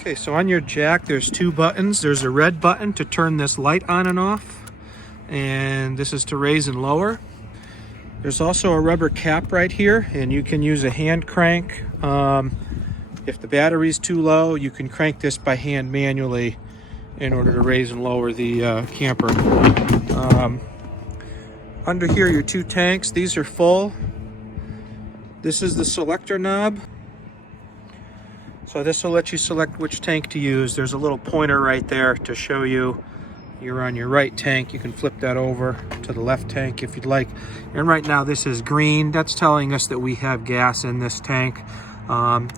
Okay, so on your jack, there's two buttons. There's a red button to turn this light on and off, and this is to raise and lower. There's also a rubber cap right here, and you can use a hand crank. If the battery's too low, you can crank this by hand manually in order to raise and lower the camper. Under here, your two tanks. These are full. This is the selector knob. So this will let you select which tank to use. There's a little pointer right there to show you you're on your right tank. You can flip that over to the left tank if you'd like. And right now this is green. That's telling us that we have gas in this tank.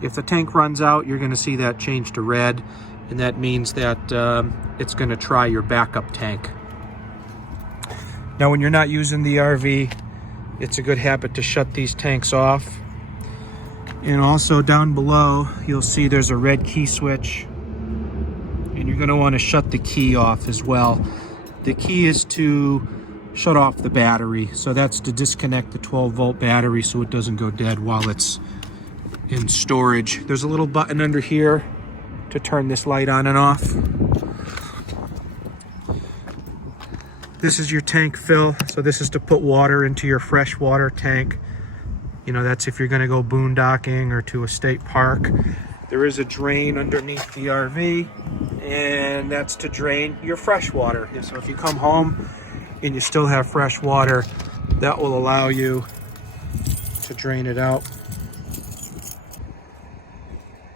If the tank runs out, you're gonna see that change to red, and that means that it's gonna try your backup tank. Now when you're not using the RV, it's a good habit to shut these tanks off. And also down below, you'll see there's a red key switch, and you're gonna wanna shut the key off as well. The key is to shut off the battery. So that's to disconnect the 12-volt battery so it doesn't go dead while it's in storage. There's a little button under here to turn this light on and off. This is your tank fill. So this is to put water into your freshwater tank. You know, that's if you're gonna go boondocking or to a state park. There is a drain underneath the RV, and that's to drain your fresh water. So if you come home and you still have fresh water, that will allow you to drain it out.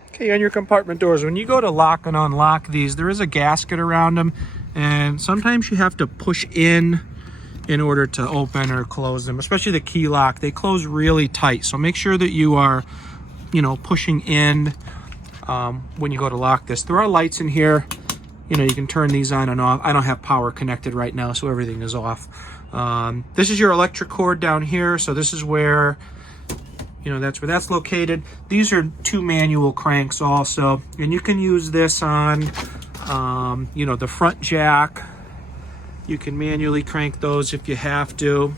Okay, on your compartment doors, when you go to lock and unlock these, there is a gasket around them, and sometimes you have to push in order to open or close them, especially the key lock. They close really tight, so make sure that you are, you know, pushing in when you go to lock this. There are lights in here. You know, you can turn these on and off. I don't have power connected right now, so everything is off. This is your electric cord down here, so this is where, you know, that's where that's located. These are two manual cranks also, and you can use this on, you know, the front jack. You can manually crank those if you have to.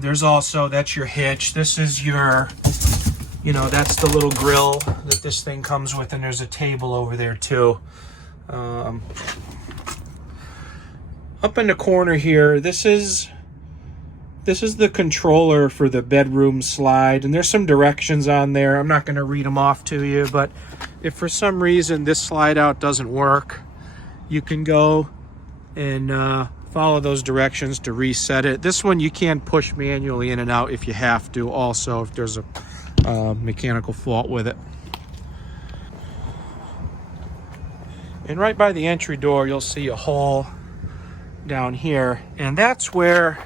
There's also, that's your hitch. This is your, you know, that's the little grill that this thing comes with, and there's a table over there too. Up in the corner here, this is the controller for the bedroom slide, and there's some directions on there. I'm not going to read them off to you, but if for some reason this slide out doesn't work, you can go and follow those directions to reset it. This one you can push manually in and out if you have to, also if there's a mechanical fault with it. And right by the entry door, you'll see a hole down here, and that's where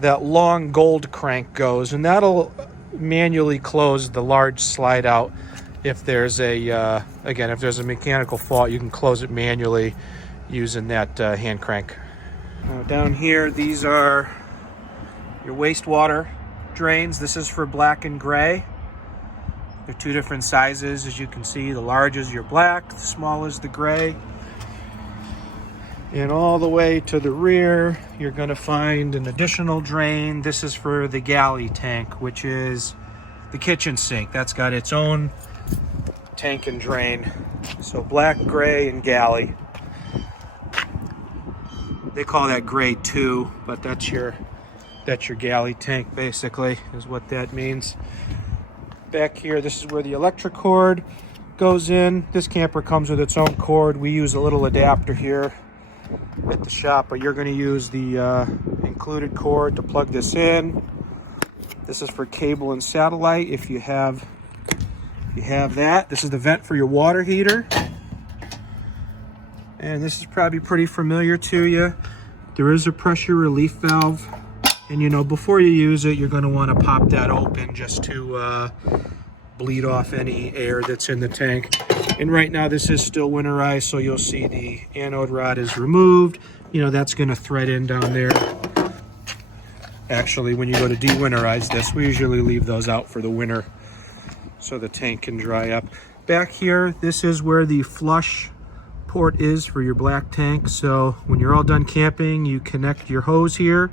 that long gold crank goes, and that'll manually close the large slide out. If there's a again, if there's a mechanical fault, you can close it manually using that hand crank. Now down here, these are your wastewater drains. This is for black and gray. They're two different sizes, as you can see. The large is your black, the small is the gray. And all the way to the rear, you're gonna find an additional drain. This is for the galley tank, which is the kitchen sink. That's got its own tank and drain. So black, gray, and galley. They call that gray 2, but that's your galley tank, basically, is what that means. Back here, this is where the electric cord goes in. This camper comes with its own cord. We use a little adapter here at the shop, but you're going to use the included cord to plug this in. This is for cable and satellite if you have that. This is the vent for your water heater, and this is probably pretty familiar to you. There is a pressure relief valve, and you know, before you use it, you're going to want to pop that open just to bleed off any air that's in the tank. And right now this is still winterized, so you'll see the anode rod is removed. You know, that's going to thread in down there. Actually, when you go to de-winterize this, we usually leave those out for the winter so the tank can dry up. Back here, this is where the flush port is for your black tank. So when you're all done camping, you connect your hose here,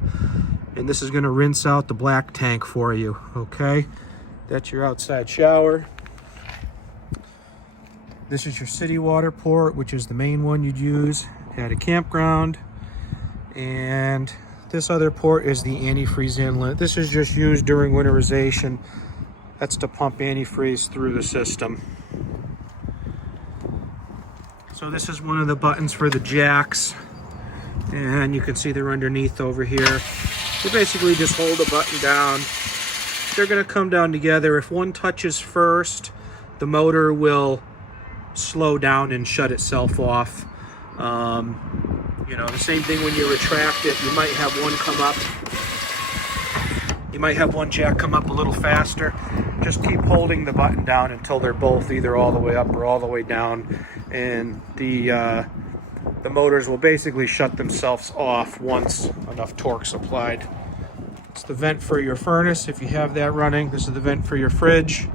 and this is going to rinse out the black tank for you. Okay, that's your outside shower. This is your city water port, which is the main one you'd use at a campground. And this other port is the antifreeze inlet. This is just used during winterization. That's to pump antifreeze through the system. So this is one of the buttons for the jacks. And you can see they're underneath over here. You basically just hold a button down. They're gonna come down together. If one touches first, the motor will slow down and shut itself off. You know, the same thing when you retract it, you might have one come up. You might have one jack come up a little faster. Just keep holding the button down until they're both either all the way up or all the way down. And the motors will basically shut themselves off once enough torque's applied. It's the vent for your furnace if you have that running. This is the vent for your fridge.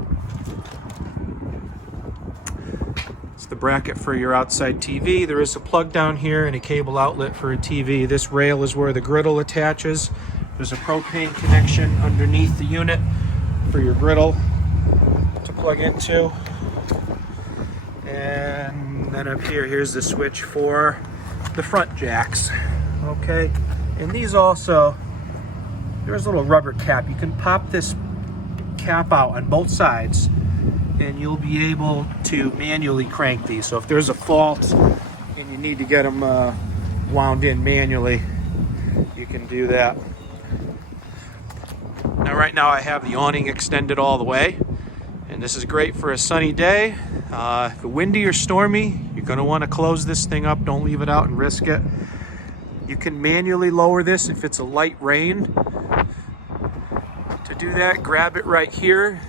It's the bracket for your outside TV. There is a plug down here and a cable outlet for a TV. This rail is where the griddle attaches. There's a propane connection underneath the unit for your griddle to plug into. And then up here, here's the switch for the front jacks. Okay, and these also, there's a little rubber cap. You can pop this cap out on both sides and you'll be able to manually crank these. So if there's a fault and you need to get them wound in manually, you can do that. Now right now I have the awning extended all the way, and this is great for a sunny day. If it's windy or stormy, you're going to want to close this thing up. Don't leave it out and risk it. You can manually lower this if it's a light rain. To do that, grab it right here,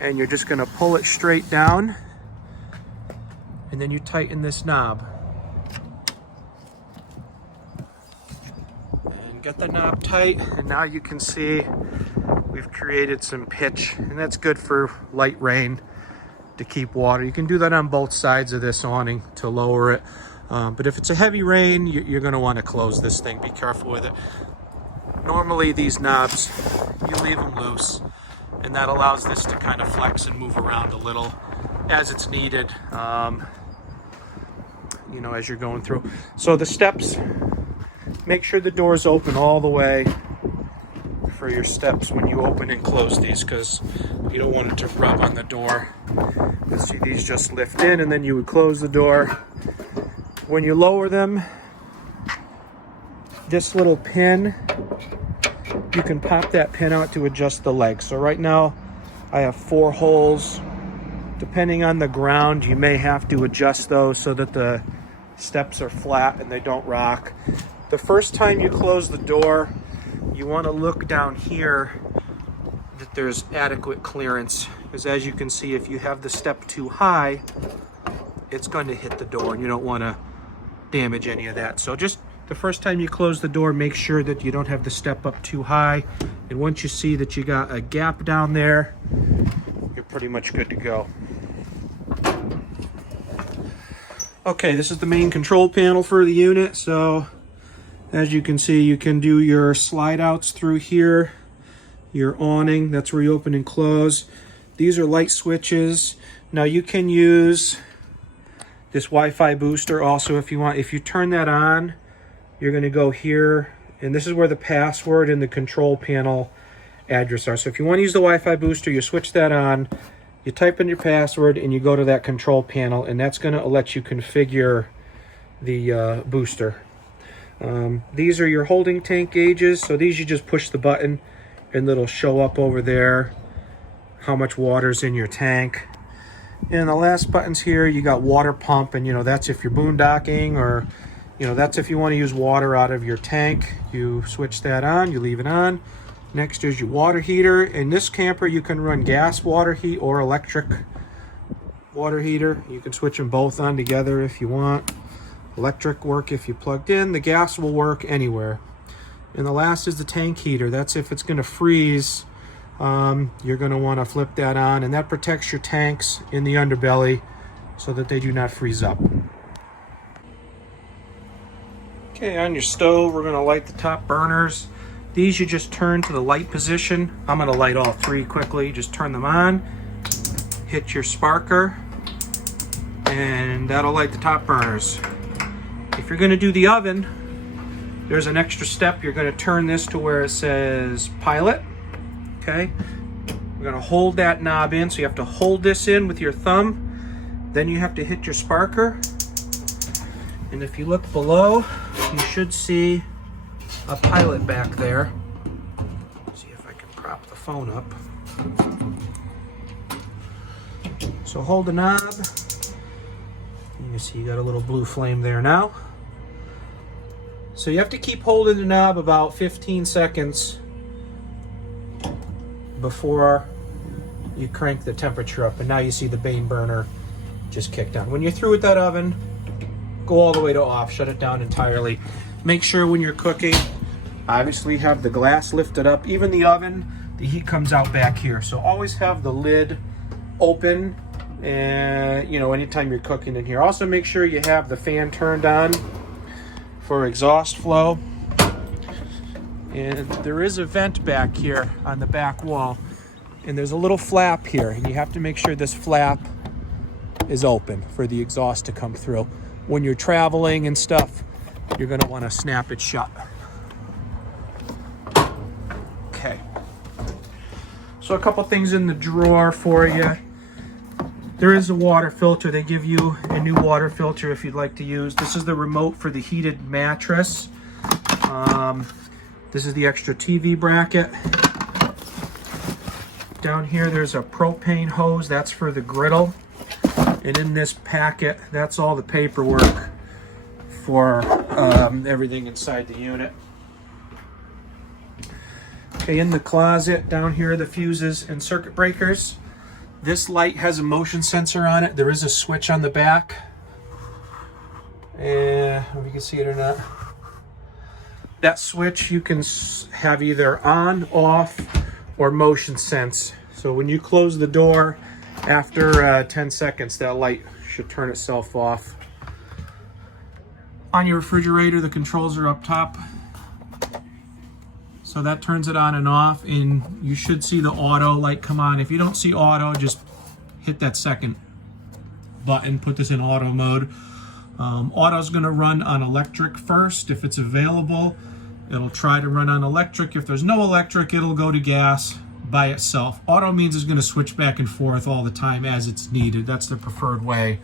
and you're just going to pull it straight down, and then you tighten this knob. And get the knob tight, and now you can see we've created some pitch, and that's good for light rain to keep water. You can do that on both sides of this awning to lower it. But if it's a heavy rain, you're going to want to close this thing. Be careful with it. Normally these knobs, you leave them loose, and that allows this to kind of flex and move around a little as it's needed, you know, as you're going through. So the steps, make sure the door's open all the way for your steps when you open and close these, because you don't want it to rub on the door. You see these just lift in, and then you would close the door. When you lower them, this little pin, you can pop that pin out to adjust the legs. So right now I have 4 holes. Depending on the ground, you may have to adjust those so that the steps are flat and they don't rock. The first time you close the door, you want to look down here that there's adequate clearance, because as you can see, if you have the step too high, it's going to hit the door, and you don't want to damage any of that. So just the first time you close the door, make sure that you don't have the step up too high, and once you see that you got a gap down there, you're pretty much good to go. Okay, this is the main control panel for the unit. So as you can see, you can do your slide outs through here, your awning, that's where you open and close. These are light switches. Now you can use this Wi-Fi booster also if you want. If you turn that on, you're going to go here, and this is where the password and the control panel address are. So if you want to use the Wi-Fi booster, you switch that on, you type in your password, and you go to that control panel, and that's going to let you configure the booster. These are your holding tank gauges. So these, you just push the button and it'll show up over there how much water's in your tank. And the last buttons here, you got water pump, and you know, that's if you're boondocking, or you know, that's if you want to use water out of your tank. You switch that on, you leave it on. Next is your water heater. In this camper, you can run gas water heat or electric water heater. You can switch them both on together if you want. Electric work if you plugged in. The gas will work anywhere. And the last is the tank heater. That's if it's going to freeze. You're going to want to flip that on, and that protects your tanks in the underbelly so that they do not freeze up. Okay, on your stove, we're going to light the top burners. These you just turn to the light position. I'm going to light all 3 quickly. Just turn them on, hit your sparker, and that'll light the top burners. If you're going to do the oven, there's an extra step. You're going to turn this to where it says pilot. Okay, we're going to hold that knob in, so you have to hold this in with your thumb. Then you have to hit your sparker, and if you look below, you should see a pilot back there. Let's see if I can prop the phone up. So hold the knob. You can see you got a little blue flame there now. So you have to keep holding the knob about 15 seconds before you crank the temperature up. And now you see the main burner just kicked on. When you're through with that oven, go all the way to off, shut it down entirely. Make sure when you're cooking, obviously have the glass lifted up. Even the oven, the heat comes out back here. So always have the lid open, and you know, anytime you're cooking in here. Also make sure you have the fan turned on for exhaust flow. And there is a vent back here on the back wall, and there's a little flap here, and you have to make sure this flap is open for the exhaust to come through. When you're traveling and stuff, you're going to want to snap it shut. Okay. So a couple things in the drawer for you. There is a water filter. They give you a new water filter if you'd like to use. This is the remote for the heated mattress. This is the extra TV bracket. Down here there's a propane hose. That's for the griddle. And in this packet, that's all the paperwork for everything inside the unit. Okay, in the closet down here, the fuses and circuit breakers. This light has a motion sensor on it. There is a switch on the back. And if you can see it or not. That switch you can have either on, off, or motion sense. So when you close the door, after 10 seconds, that light should turn itself off. On your refrigerator, the controls are up top. So that turns it on and off, and you should see the auto light come on. If you don't see auto, just hit that second button, put this in auto mode. Auto is going to run on electric first. If it's available, it'll try to run on electric. If there's no electric, it'll go to gas by itself. Auto means it's going to switch back and forth all the time as it's needed. That's the preferred way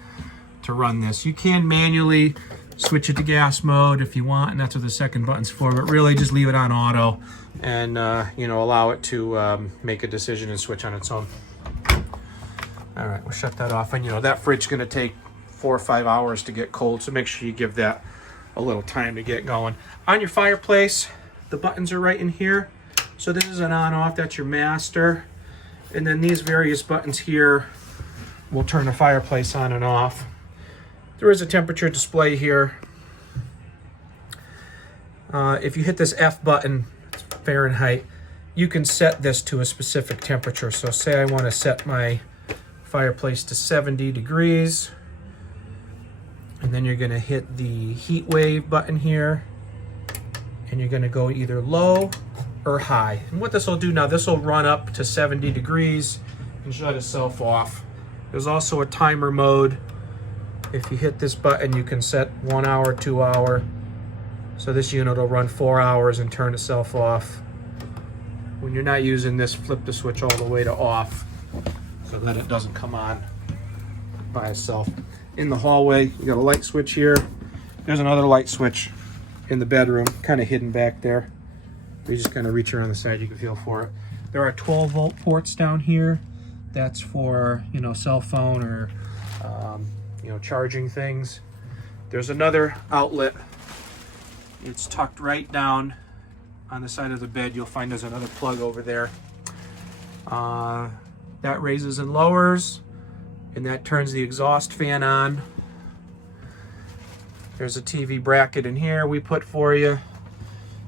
to run this. You can manually switch it to gas mode if you want, and that's what the second button's for, but really just leave it on auto and you know, allow it to make a decision and switch on its own. All right, we'll shut that off. And you know, that fridge is going to take 4 or 5 hours to get cold, so make sure you give that a little time to get going. On your fireplace, the buttons are right in here. So this is an on-off, that's your master. And then these various buttons here will turn the fireplace on and off. There is a temperature display here. If you hit this F button, it's Fahrenheit, you can set this to a specific temperature. So say I want to set my fireplace to 70 degrees. And then you're going to hit the heat wave button here. And you're going to go either low or high. And what this will do now, this will run up to 70 degrees and shut itself off. There's also a timer mode. If you hit this button, you can set 1 hour, 2 hour. So this unit will run 4 hours and turn itself off. When you're not using this, flip the switch all the way to off so that it doesn't come on by itself. In the hallway, you got a light switch here. There's another light switch in the bedroom, kind of hidden back there. You just kind of reach around the side, you can feel for it. There are 12-volt ports down here. That's for, you know, cell phone or you know, charging things. There's another outlet. It's tucked right down on the side of the bed. You'll find there's another plug over there. That raises and lowers, and that turns the exhaust fan on. There's a TV bracket in here we put for you.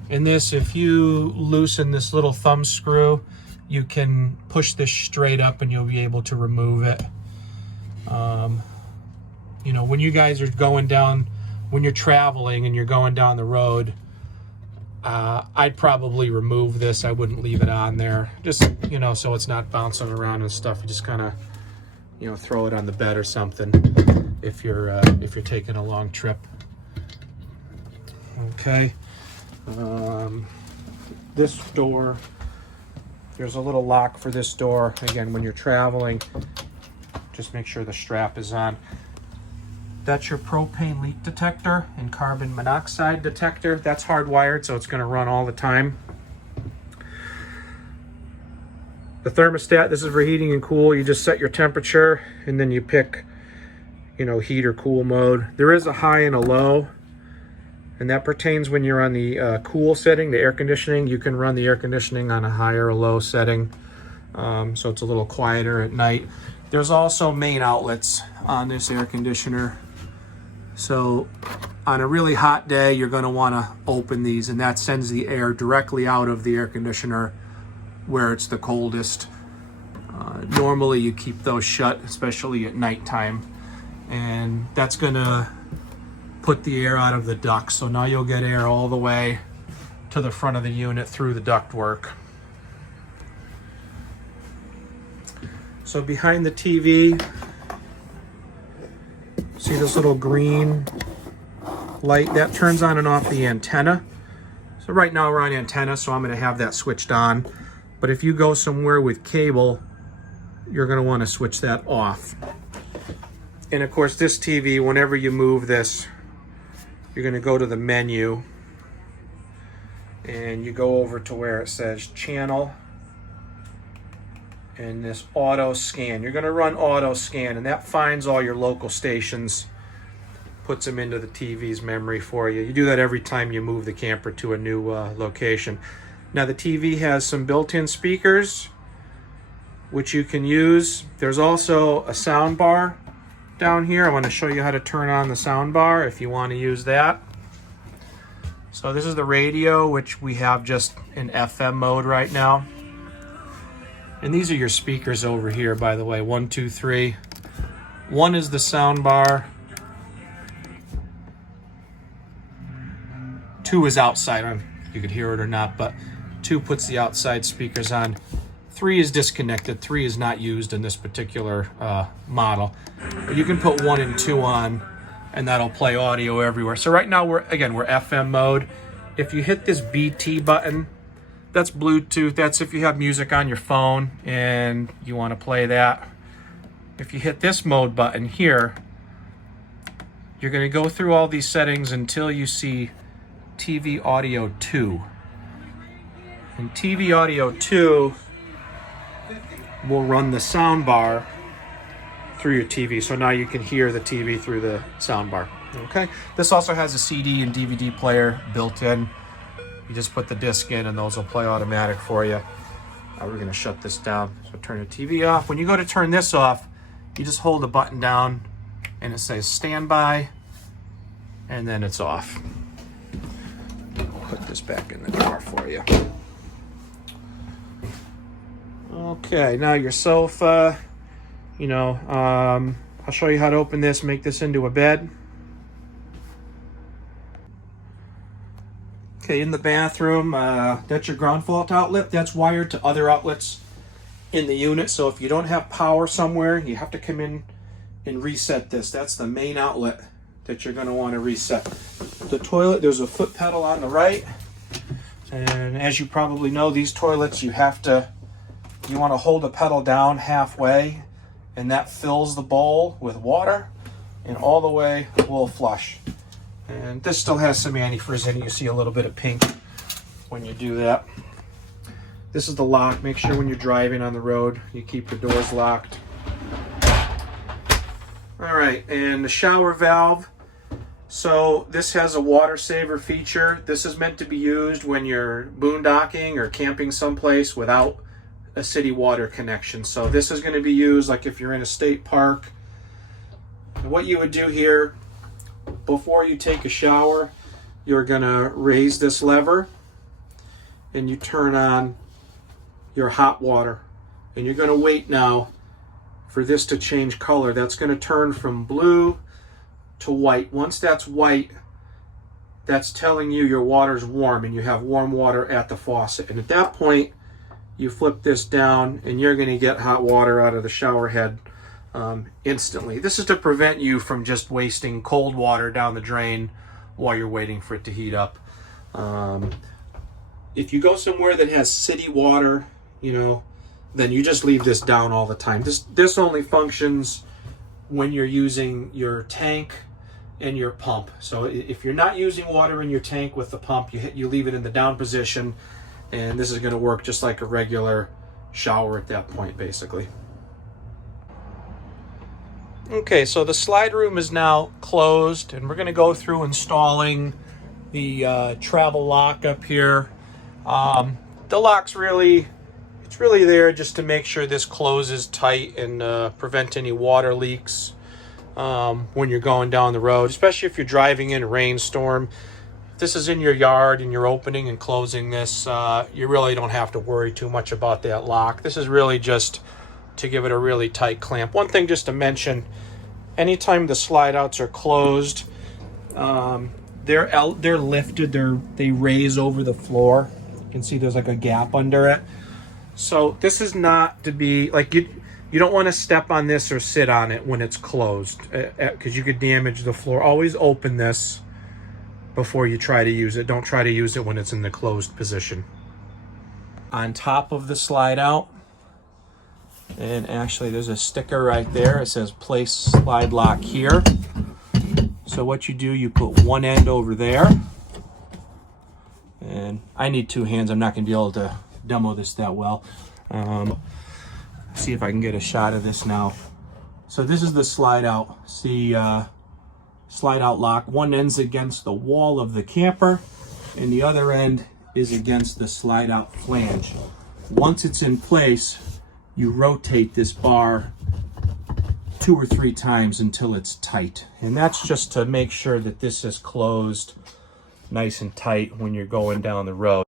In this, if you loosen this little thumb screw, you can push this straight up and you'll be able to remove it. You know, when you guys are going down, when you're traveling and you're going down the road, I'd probably remove this. I wouldn't leave it on there. Just, you know, so it's not bouncing around and stuff. You just kind of, you know, throw it on the bed or something. if you're taking a long trip. Okay. This door, there's a little lock for this door. Again, when you're traveling, just make sure the strap is on. That's your propane leak detector and carbon monoxide detector. That's hardwired, so it's going to run all the time. The thermostat, this is for heating and cool. You just set your temperature and then you pick, heat or cool mode. There is a high and a low, and that pertains when you're on the cool setting, the air conditioning. You can run the air conditioning on a high or a low setting, so it's a little quieter at night. There's also main outlets on this air conditioner. So on a really hot day, you're going to want to open these, and that sends the air directly out of the air conditioner where it's the coldest. Normally you keep those shut, especially at nighttime, and that's going to put the air out of the ducts. So now you'll get air all the way to the front of the unit through the ductwork. So behind the TV, see this little green light? That turns on and off the antenna. So right now we're on antenna, so I'm going to have that switched on. But if you go somewhere with cable, you're going to want to switch that off. And of course, this TV, whenever you move this, you're going to go to the menu and you go over to where it says channel and this auto scan. You're going to run auto scan, and that finds all your local stations, puts them into the TV's memory for you. You do that every time you move the camper to a new location. Now the TV has some built-in speakers which you can use. There's also a sound bar down here. I want to show you how to turn on the sound bar if you want to use that. So this is the radio, which we have just in FM mode right now. And these are your speakers over here, by the way. 1, 2, 3. 1 is the sound bar. 2 is outside. I don't know if you could hear it or not, but 2 puts the outside speakers on. 3 is disconnected. 3 is not used in this particular model. But you can put 1 and 2 on, and that'll play audio everywhere. So right now we're FM mode. If you hit this BT button, that's Bluetooth. That's if you have music on your phone and you want to play that. If you hit this mode button here, you're going to go through all these settings until you see TV Audio 2. And TV Audio 2 will run the sound bar through your TV. So now you can hear the TV through the sound bar. Okay. This also has a CD and DVD player built in. You just put the disc in and those will play automatic for you. We're going to shut this down. So turn the TV off. When you go to turn this off, you just hold the button down and it says standby, and then it's off. Put this back in the drawer for you. Okay, now your sofa, I'll show you how to open this, make this into a bed. Okay, in the bathroom, that's your ground fault outlet. That's wired to other outlets in the unit. So if you don't have power somewhere, you have to come in and reset this. That's the main outlet that you're going to want to reset. The toilet, there's a foot pedal on the right. And as you probably know, these toilets, you want to hold the pedal down halfway, and that fills the bowl with water, and all the way will flush. And this still has some antifreeze in it. You see a little bit of pink when you do that. This is the lock. Make sure when you're driving on the road, you keep the doors locked. All right, and the shower valve. So this has a water saver feature. This is meant to be used when you're boondocking or camping someplace without a city water connection. So this is going to be used like if you're in a state park. And what you would do here, before you take a shower, you're going to raise this lever and you turn on your hot water. And you're going to wait now for this to change color. That's going to turn from blue to white. Once that's white, that's telling you your water's warm and you have warm water at the faucet. And at that point, you flip this down and you're going to get hot water out of the shower head instantly. This is to prevent you from just wasting cold water down the drain while you're waiting for it to heat up. If you go somewhere that has city water, you know, then you just leave this down all the time. This only functions when you're using your tank and your pump. So if you're not using water in your tank with the pump, you leave it in the down position, and this is going to work just like a regular shower at that point, basically. Okay, so the slide room is now closed, and we're going to go through installing the travel lock up here. The lock's really there just to make sure this closes tight and prevent any water leaks when you're going down the road, especially if you're driving in a rainstorm. If this is in your yard and you're opening and closing this, you really don't have to worry too much about that lock. This is really just to give it a really tight clamp. One thing just to mention, anytime the slide outs are closed, they're lifted, they raise over the floor. You can see there's like a gap under it. So this is not to be like, you don't want to step on this or sit on it when it's closed, because you could damage the floor. Always open this before you try to use it. Don't try to use it when it's in the closed position. On top of the slide out, and actually there's a sticker right there. It says place slide lock here. So what you do, you put one end over there, and I need two hands. I'm not going to be able to demo this that well. See if I can get a shot of this now. So this is the slide out. See, slide out lock. One end's against the wall of the camper, and the other end is against the slide out flange. Once it's in place, you rotate this bar 2 or 3 times until it's tight. And that's just to make sure that this is closed nice and tight when you're going down the road.